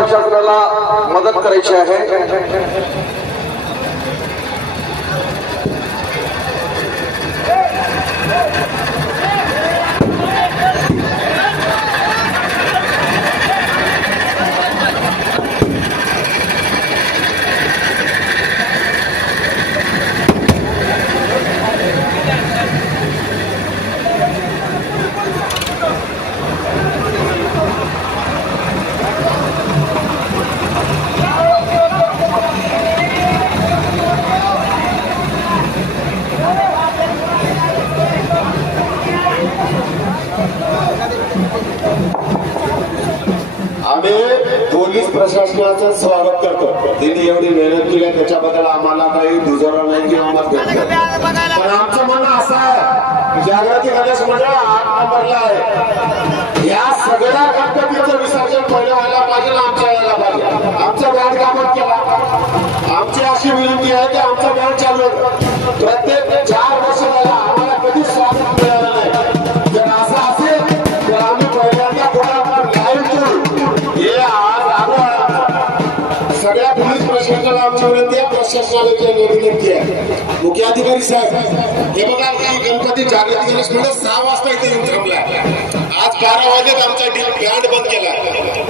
प्रशासनाला मदत करायची आहे आम्ही पोलीस प्रशासनाचं स्वागत करतो. त्यांनी एवढी मेहनत केली त्याच्याबद्दल आम्हाला काही दुजोरा नाही किंवा मत. पण आमचं म्हणणं असं आहे जागृती गणेश मंडळ आठ नंबरला आहे. या सगळ्या गणपतीचं विसर्जन पहिलं व्हायला पाहिजे आमच्या यायला पाहिजे. आमचा बँड कामच केला. आमची अशी आहे विनंती आहे मुख्याधिकारी साहेब हे बघा गणपती जागृती गणेश मंडळ सहा वाजता इथे येऊन थांबला आज बारा वाजेत आमचा बँड बंद केला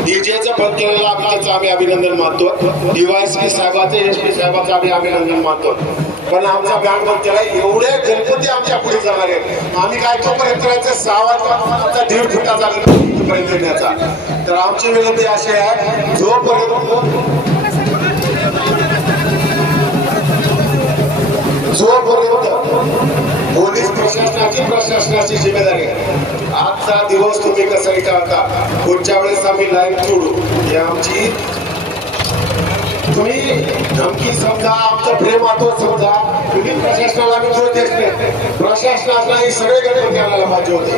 डीजेचा बंद केलेला आम्ही आम्ही अभिनंदन मानतो. डीवायसी साहेबाचं एस पी साहेबाचं आम्ही अभिनंदन मानतो. पण आमचा बँड बंद केला एवढे गणपती आमच्या पुढे जाणार आहेत. आम्ही काय तोपर्यंत राहायचं? सहा वाजता आमचा दीड फुटाचा गणपती पर्यंत तर आमची विनंती अशी आहे जोपर्यंत जोपर्यंत पोलीस प्रशासनाची प्रशासनाची जिम्मेदारी आहे. आजचा दिवस तुम्ही कसा टाळता? पुढच्या वेळेस आम्ही लाईव्ह सोडू. ही आमची तुम्ही धमकी समजा आमचं प्रेम समजा. तुम्ही प्रशासनाला आम्ही जो देत नाही. प्रशासनाला हे सगळे गणपती आणायला पाहिजे होते.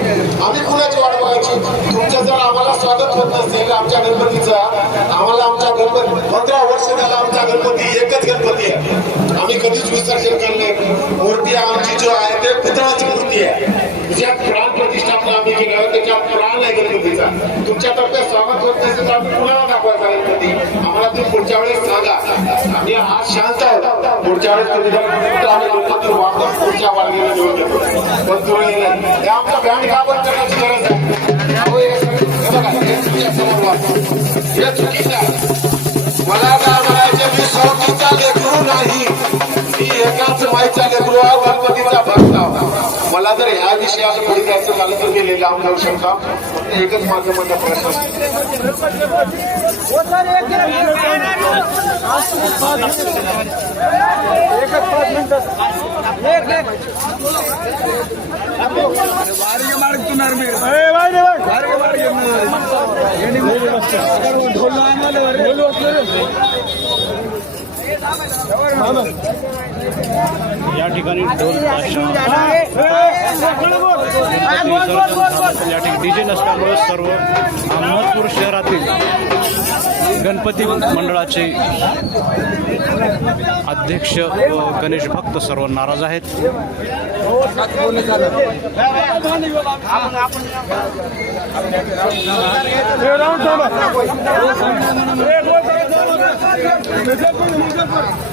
आम्ही कुणाची वाट बघायची? तुमचं जर आम्हाला स्वागत होत नसेल आमच्या गणपतीचं आम्हाला आमच्या गणपती पंधरा वर्ष झाला आमचा गणपती एकच गणपती आहे. आम्ही कधीच विसर्जन करणे मूर्ती आमची जो आहे ते पुतळाची मूर्ती आहे. ज्या प्राण प्रतिष्ठापना आम्ही केलं त्याच्या प्राण आहे गणपतीचा. तुमच्यातर्फे स्वागत होत नसेल तर आम्ही कुणाला दाखवायचा गणपती. आम्हाला तुम्ही पुढच्या वेळेस सांगा. आम्ही आज शांत आहोत. पुढच्या वेळेस तुम्ही आम्ही गणपती वापस पुढच्या वाढगेला घेऊन येतो पण तुम्ही नाही. आमचा बँड काबर करण्याची गरज आहे. समोर वापरू. हे चुकीचं आहे विषयाला पुढे जायचं झालं तर मी लांब जाऊ शकता एकच माझं माझा प्रश्न. या ठिकाणी ढोल या ठिकाणी डीजे नसल्यामुळे सर्व अहमदपूर शहरातील गणपती मंडळाचे अध्यक्ष गणेश भक्त सर्व नाराज आहेत. Müzaffer, müzaffer.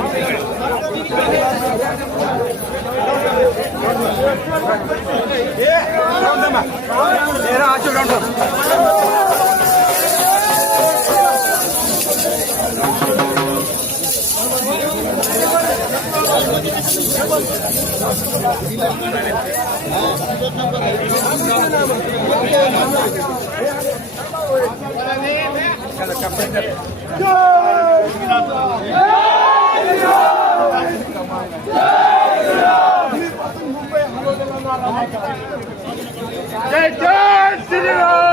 जय जय श्री राम